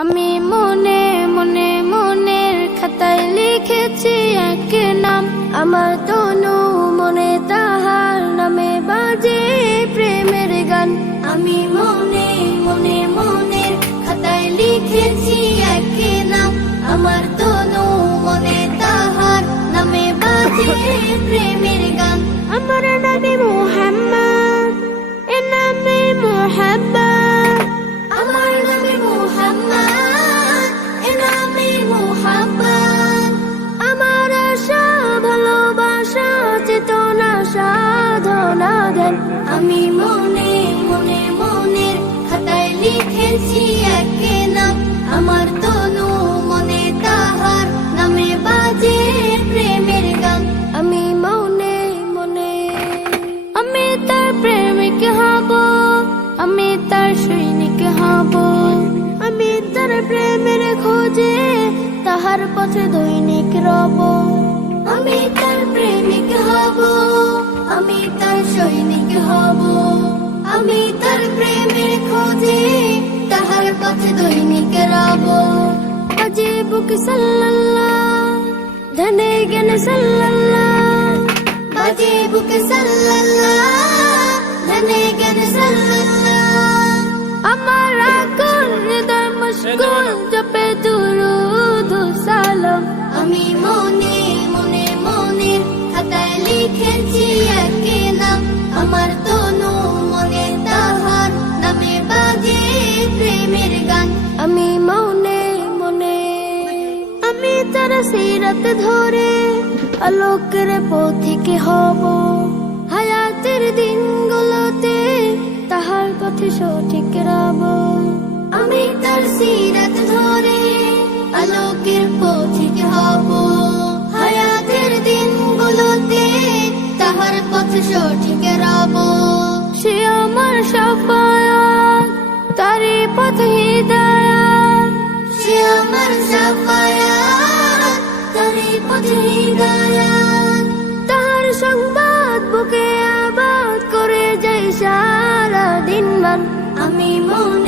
আমি মনে মনে মনের খাতায় লিখেছি এক নাম, আমার তনু মনে তাহার নামে বাজে প্রেমের গান। আমি মনে মনে মনের খাতায় লিখেছি এক নাম, আমার তনু মনে তাহার নামে বাজে প্রেমের গান। আমার নবী মুহাম্মদ, এ নামে মুহাব্বত, আমার নবী মুহাম্মদ, এ নামে মুহাব্বত। আমার আশা ভালোবাসা চেতনা সাধনা জ্ঞান। আমি মনে মনে মনের খাতায় লিখেছি এক নাম, আমার তনু মনে তাহার নামে বাজে প্রেমের গান। আমি মনে মনে আমি তার প্রেমিক হব, আমি তার সৈনিক হব, আমি তার প্রেমের খোঁজে তাহার পথে দৈনিক রব। আমি তার প্রেমিক হব, আমি তার সৈনিক হব, আমি তার প্রেমের খোঁজে তাহার পথে দৈনিক রব। বাজে বুক সাল্লাল্লাহ, ধনে জ্ঞান সাল্লাল্লাহ, বাজে বুক সাল্লাল্লাহ, ধনে জ্ঞান সাল্লাল্লাহ। আমার আকুল হৃদয় মশগুল জপে দুরূদ সালাম। আমি মনে মনে মনের খাতায় লিখেছি এক নাম, আমার তনু মনে তাহার নামে বাজে প্রেমের গান। আমি মনে মনে আমি তার সিরাত ধরে আলোকের পথিক হব, হায়াতের দিনগুলোতে তাহার পথে সঠিক রব। আমি তার সিরাত ধরে আলোকের পথিক হব, হায়াতের দিনগুলোতে তাহার পথে সঠিক রব। সে আমার শাফায়াত, তারই পথে হিদায়াত, সে আমার শাফায়াত, তারই পথে হিদায়াত। তাহার সংবাদ বুকে আবাদ করে যাই সারা দিন মান। আমি মনে